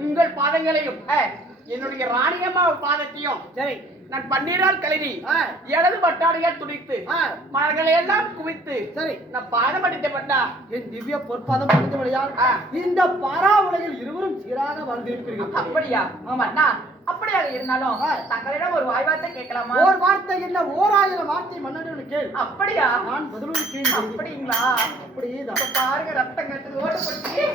உங்கள் பாதங்களையும் என்னுடைய ராணியம்மா பாதத்தையும் சரி நான் பன்னீரால் கழுவி எனது பட்டாடையால் துடித்து மலர்களை எல்லாம் குவித்து சரி நான் பாடம் படித்த பண்ணா என் திவ்ய பொற்பாதம் படித்தபடியால் இந்த பாரா உலகில் இருவரும் சீராக வாழ்ந்திருப்பீர்கள். அப்படியா? ஆமாண்ணா. அப்படியாக இருந்தாலும் தங்களிடம் ஒரு வாய்வார்த்தை கேட்கலாமா? ஓர் வார்த்தை என்ன 1000 வார்த்தை மன்னனிடம் கேள். அப்படியா? நான் பதிலளிக்கிறேன். அப்படிங்களா? அப்படியேதான். பாருங்க ரத்தம் கட்டு ஓட்டு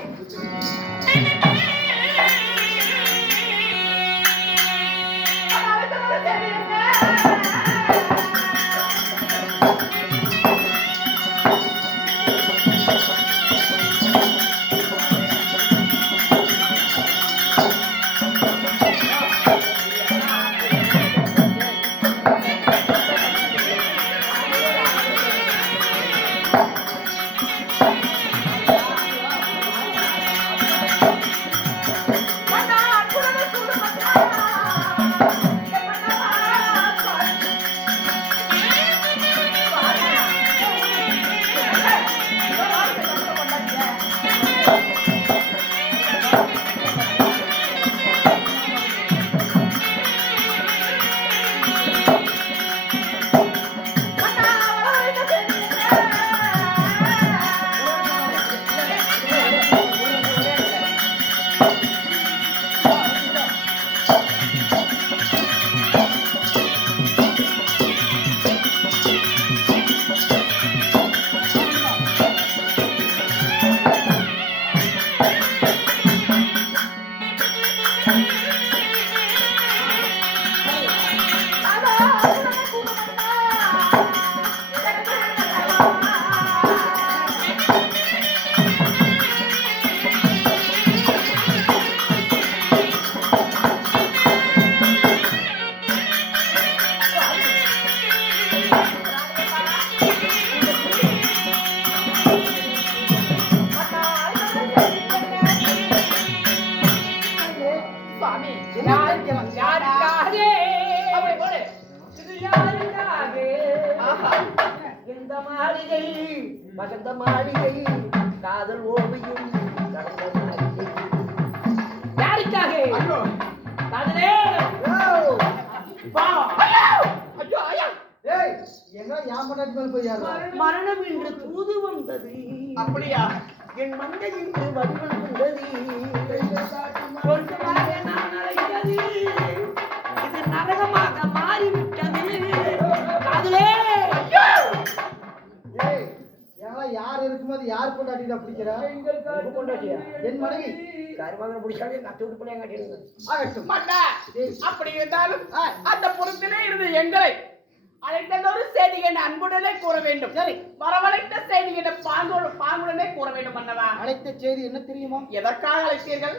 மகந்த மாளிகை காதல் ஓவியம் கடந்த மாளிகை யாருக்காக? மரணம் என்று தூது வந்தது. அப்படியா? என் மங்கை என்று வடிவம் கொண்டது. நான் அழைத்தது இது நரகமாக மாறிவிட்டது. காதலே யார் இருக்கும்போது யார் கொண்டாடி பிடிக்கிறா? என் மனைவி கருமகன் பிடிச்சாலே நட்டு விட்டு பிள்ளைங்க கட்டிடுங்க. அப்படி இருந்தாலும் அந்த புறத்திலே இருந்து எங்களை அழைத்ததொரு செய்தியை அன்புடனே கூற வேண்டும். சரி, வரவழைத்த செய்தியை பாங்குடனே கூற வேண்டும். மன்னவா, அழைத்த செய்தி என்ன தெரியுமா? எதற்காக அழைத்தீர்கள்?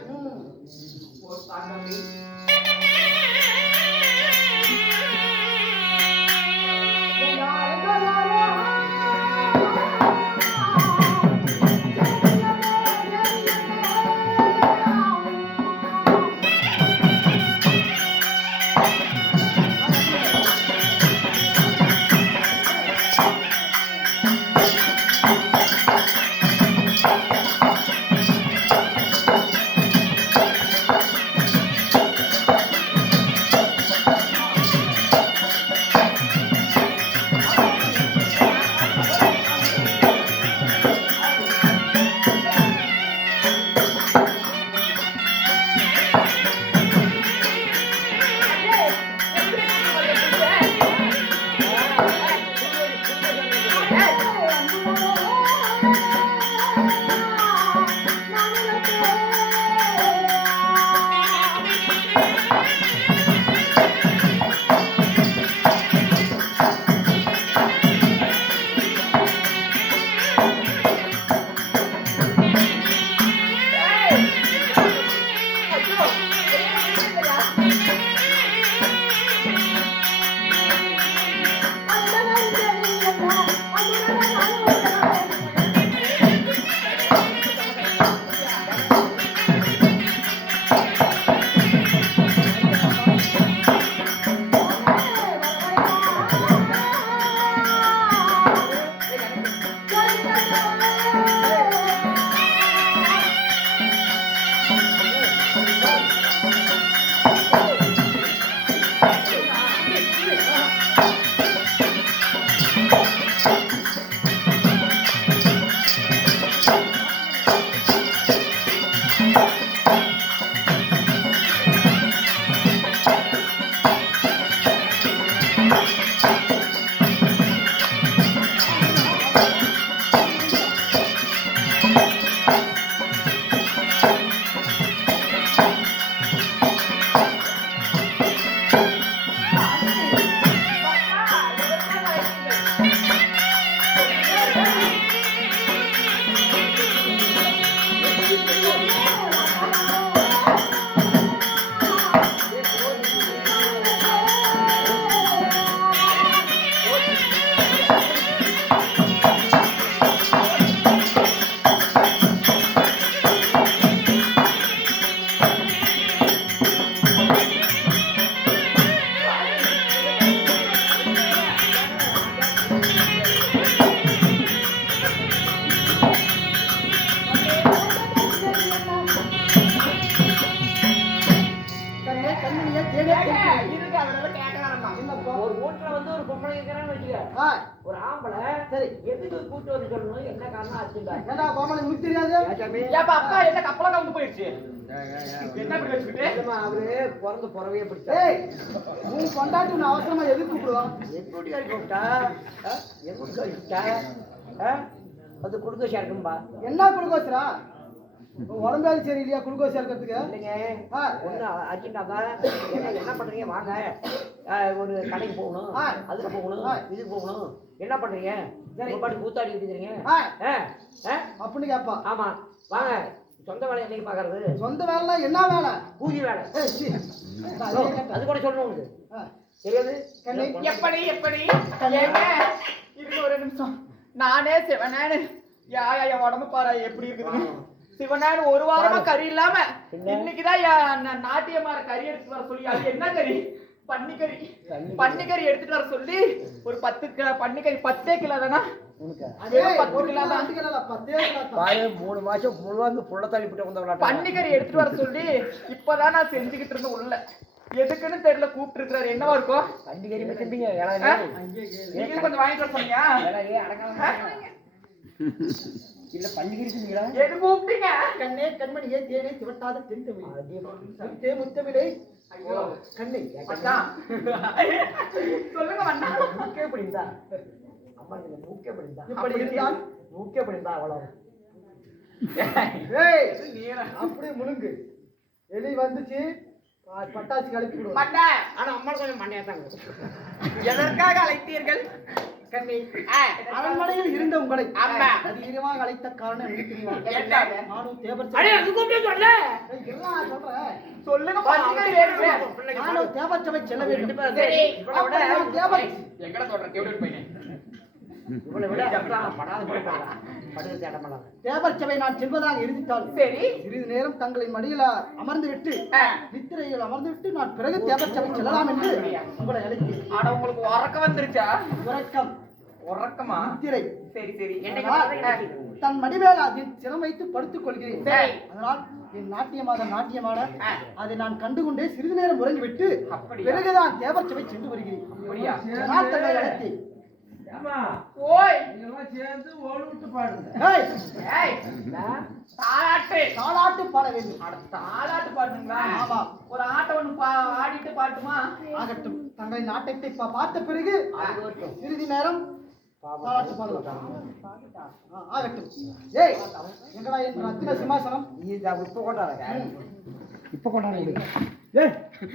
கண்ணே கண்மணியே தேனே தென்கனியே. இருக்கு அவரெல்லாம் கேட்கறாருமா. என்னப்பா? ஒரு வீட்டுல வந்து ஒரு பொம்பளை இருக்கிறான்னு வச்சுக்க, ஆ, ஒரு ஆம்பளை சரி. எதுக்கு கூட்டு வந்து சொல்லணும், என்ன காரணம் ஆச்சுண்டா? ஏண்டா கோமலை உனக்கு தெரியாது? ஏப்பா அக்கா என்ன கப்பலா கவுந்து போயிடுச்சு என்ன இப்படி வச்சுக்கிட்டு இல்லம்மா, அவரு பிறந்து பிறவையே பிடிச்சா ஏய், உன் பொண்டாட்டி உன்னை அவசரமா எதுக்கு கூப்பிடுவான்? எப்படி கூப்பிட்டா எப்படி கூப்பிட்டா அது குடுக்க சேர்க்கும்பா. என்ன குளுக்கோஸ்ரா? உன் உடம்பு சரியில்லையா குளுக்கோஸ் இருக்கிறதுக்கு? இல்லைங்க, ஆ, ஒண்ணு அர்ஜென்டாக்கா என்ன பண்றீங்க, வாங்க ஒரு கடைக்கு போகணும், ஆ. அதுக்கு போகணும், ஆ. இதுக்கு போகணும், என்ன பண்றீங்க? சரி. பாட்டு கூத்தாடி இருக்கிறீங்க. ஆ, அப்படின்னு கேட்பா. ஆமா, வாங்க சொந்த வேலை என்னைக்கு பாக்குறது? சொந்த வேலை என்ன வேலை? பூஜை வேலை. ஏய், சீ. ஓ, அது கூட சொல்லணும் உங்களுக்கு ஆ, தெரியாது? கண்ணே. எப்படி ஏங்க இருங்க ஒரு நிமிஷம். நானே சிவனானு என் உடம்பு பாரு எப்படி இருக்குது. சிவனானு ஒரு வாரமா கறி இல்லாம இன்னைக்குதான் நாட்டியமார கறி எடுத்துட்டு வர சொல்லி, அது என்ன கறி? பன்னிக்கறி. பன்னிக்கறி எடுத்துட்டு வர சொல்லி ஒரு 10 கிலோ பன்னிக்கறி, 10 கிலோ தானா? அதே, 10 ஒரு கிலோ கிலோ, தான். 2 கிலோ இல்ல, 10 கிலோ தான். பாரு, 3 மாசம் முழுவா வந்து புள்ள தள்ளிவிட்டு வந்தவளாட்டம். பன்னிக்கறி எடுத்துட்டு வர சொல்லி இப்பதான் நான் செஞ்சுக்கிட்டு இருந்தேன் உள்ள. எதுக்குன்னு தெரியல, கூப்பிட்டு இருக்கிறாரு. என்னவா இருக்கும்? பண்டிகை திம்பிங்க நீங்க கொஞ்சம் வாங்கிட்டு வர சொன்னீங்க. இல்ல பண்டிகை திம்பிங்களா? எது கூப்பிட்டீங்க? கண்ணே கண்மணியே தேனே திவட்டாத தென்தமிழ் முத்தே முத்தமிழே ஐயோ கண்ணே. மச்சான். சொல்லுங்க மண்ணா. மூக்கே பிடிந்தா அம்மா, இந்த மூக்கே பிடிந்தா இப்படி இருந்தால் மூக்கே பிடிந்தா அவ்வளவு. ஏய், நீரா. அப்படியே முழுங்கு. எலி வந்துச்சு, பட்டாசு கலப்பி விடுவோம். மண்ணா. ஆனா அம்மா கொஞ்சம் மண்டையாத்தாங்க. எதற்காக அழைத்தீர்கள்? கண்ணே, ஆ, அரண்மனையில் இருந்த உங்களை ஆமா. அதிகமாக அழைத்த காரணம் எனக்கு தெரியுமா? என்னது? நானும் தேவர் அடே, அது கூப்பிட்டு சொல்ல. எல்லாம் சொல்றேன். சொல்லுங்க பன்னிக்கறி வேணுமே. நானும் தேவர் சபை செல்ல வேண்டும். சரி. அப்ப நான் தேவர் எங்கட சொல்ற கேவடு பையனே. இவளை விட அப்புறம் படாத போயிட்டாங்க. படுக்க தேட மாட்டாங்க. தேவர் சபை நான் செல்வதாக இருந்துட்டால் சரி. சிறிது நேரம் தங்களின் மடியில் அமர்ந்து விட்டு ஆ. நித்திரையில் அமர்ந்து விட்டு நான் பிறகு தேவர் சபை செல்லலாம் என்று உங்களை அழைத்தேன். ஆனா உங்களுக்கு உறக்கம் வந்துருச்சா? உறக்கம், உறக்கமா? நித்திரை. சரி சரி. அதனால் தன் மடிமேல் அதில் சிரம் வைத்து படுத்துக் கொள்கிறேன். சரி. அதனால் என் நாட்டியமான ஆ. அதை நான் கண்டுகொண்டே சிறிது நேரம் உறங்கிவிட்டு அப்படியா? பிறகுதான் தேவர் சபை சென்று வருகிறேன். அப்படியா? அதனால் தங்களை அழைத்தேன். ஓய். சேர்ந்து ஓடு விட்டு பாடுங்க. ஏய், ஏய். தாலாட்டு. தாலாட்டு பாட வேண்டும். அட தாலாட்டு பாடுங்களா? ஆமா. ஒரு ஆட்டம் ஒண்ணு ஆடிட்டு பாட்டுமா? ஆகட்டும், தங்களின் நாட்டத்தை பார்த்த பிறகு சிறிது நேரம் தாலாட்டு பாடலாம். ஆகட்டும். ஏய், எங்கடா என் ரத்தின சிம்மாசனம்? இப்ப கொண்டாட இப்ப கொண்டாட எடுத்துடா.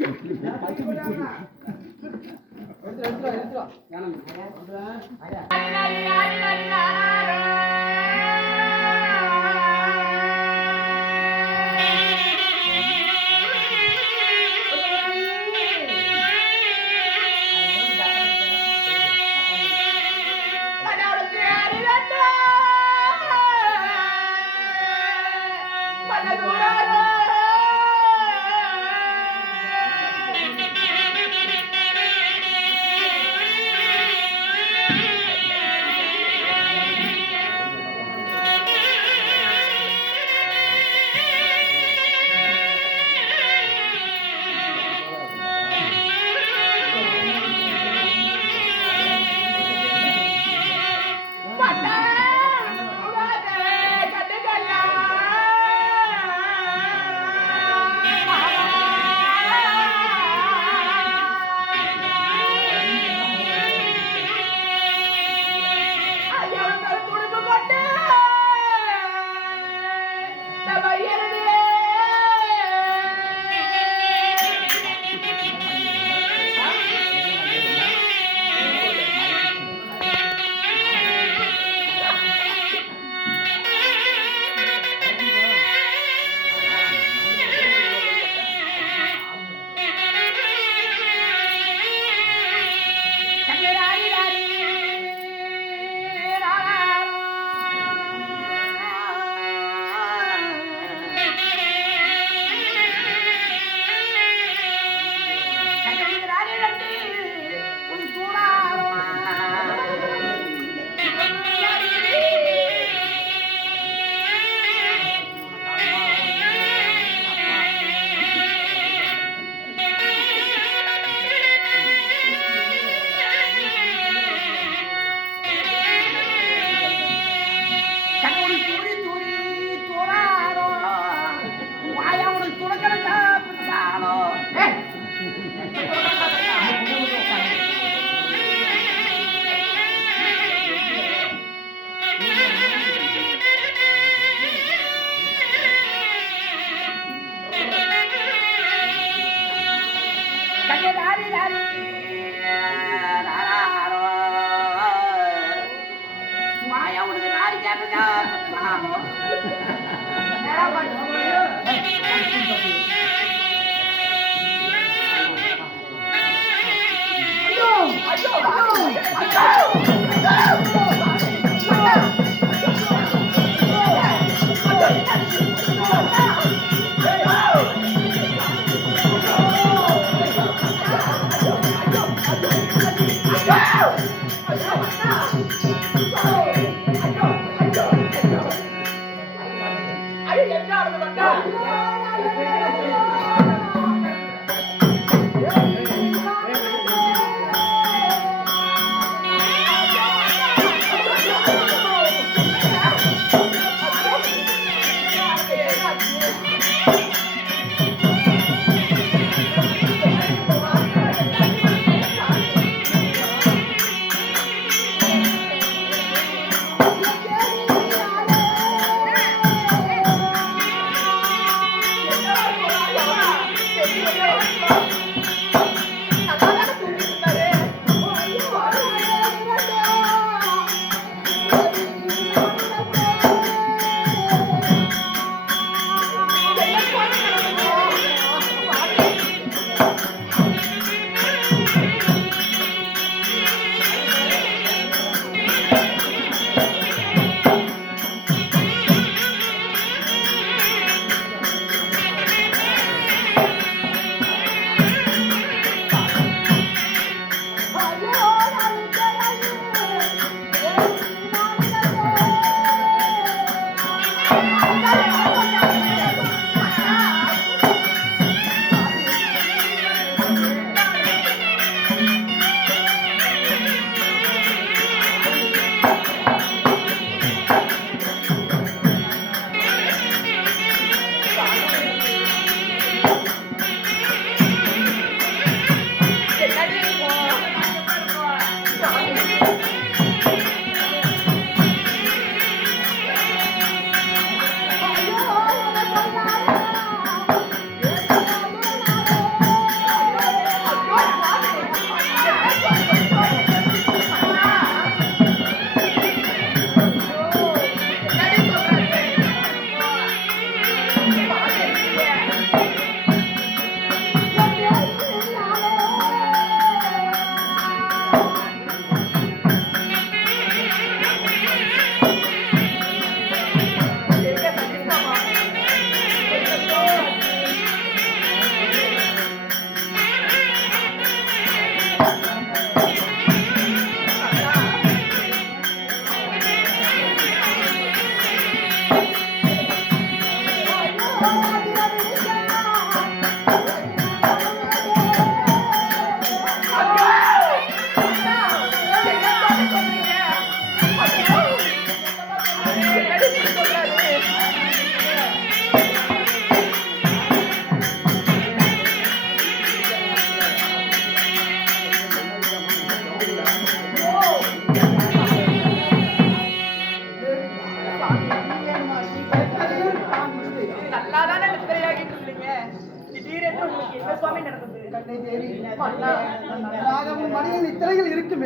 கண்ணை தேவி நன்றாக உன் மனையின் இத்தனையில் இருக்கும்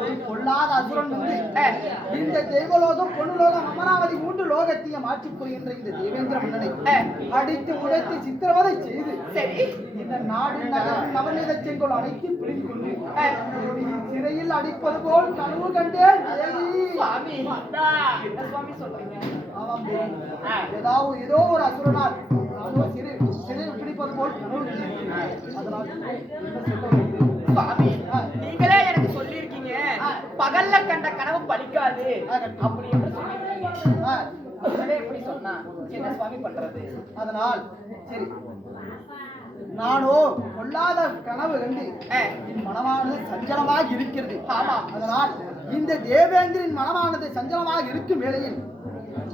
ஒரு பொல்லாத அசுரன் வந்து இந்த தெய்வலோகம் பொன்னுலோகம் அமராவதி 3 லோகத்தையும் ஆட்சி புரிகின்ற இந்த தேவேந்திர மன்னனை அடித்து உடைத்து சித்திரவதை செய்து இந்த நாடு நகரம் நவநீத செங்கோல் அனைத்து பிடித்து கொண்டு சிறையில் அடிப்பது போல் கனவு கண்டேன். ஆமாம் தேவி, ஏதோ ஒரு அசுரனால் சிறையில் பிடிப்பது போல் கனவு கண்டேன். அதனால் நீங்களே எனக்கு சொல்லிருக்கீங்க பகல்ல கண்ட கனவு பலிக்காது அப்படி என்று சொல்லிருக்கீங்க. எப்படி சொன்னா என்ன சுவாமி பண்றது? அதனால் சரி, நானோ கொள்ளாத கனவு கண்டு என் மனமானது சஞ்சலமாக இருக்கிறது. ஆமாம், அதனால் இந்த தேவேந்திரின் மனமானது சஞ்சலமாக இருக்கும் வேளையில்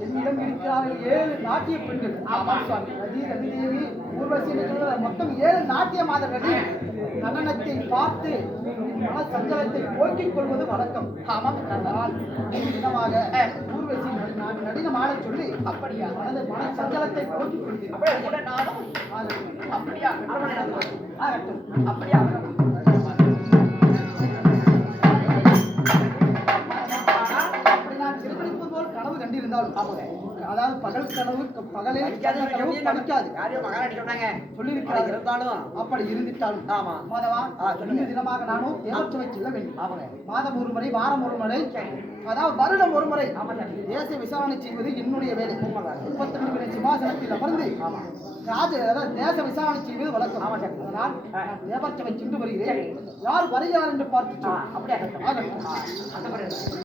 என்னிடம் இருக்கிறார்கள் 7 நாட்டிய பெண்கள். ஆமாம் சுவாமி. ரதி தேவி ஊர்வசி மொத்தம் 7 நாட்டிய மாதர்கள் நடனத்தை பார்த்து மன சஞ்சலத்தை போக்கிக் கொள்வது வழக்கம். ஆமாம், விதமாக ஊர்வசி நடினம் ஆட சொல்லி அப்படியா மன சஞ்சலத்தை போக்கிக் கொள்கிறேன். அப்படியா நானும் அப்படியா ஆகட்டும். அப்படியா அப்படி நான் சிறுபடிப்பது போல் கனவு கண்டிருந்தால் இருந்தாலும் ஆமாங்க. அதாவது பகல் கனவு பகலே படிக்காத கனவு படிக்காது யாரையோ மகாராணி சொன்னாங்க. சொல்லியிருக்கிறார்கள். இருந்தாலும் அப்படி இருந்துட்டாலும் ஆமா. மாதவா சொல்லுங்க. இந்த தினமாக நானும் தேவச்சபை செல்ல வேண்டும். ஆமாங்க. மாதம் ஒரு முறை வாரம் ஒரு முறை அதாவது வருடம் ஒரு முறை ஆமா சாமி. தேச விசாரணை செய்வது என்னுடைய வேலை. 32 வினை சிம்மாசனத்தில் அமர்ந்து அதாவது தேச விசாரணை செய்வது வழக்கம். ஆமா சாமி. அதனால் நான் தேவச்சபை சென்று வருகிறேன். யார் வருகிறார் என்று பார்த்து சொல். அப்படியே ஆகட்டும். அந்த மாதிரி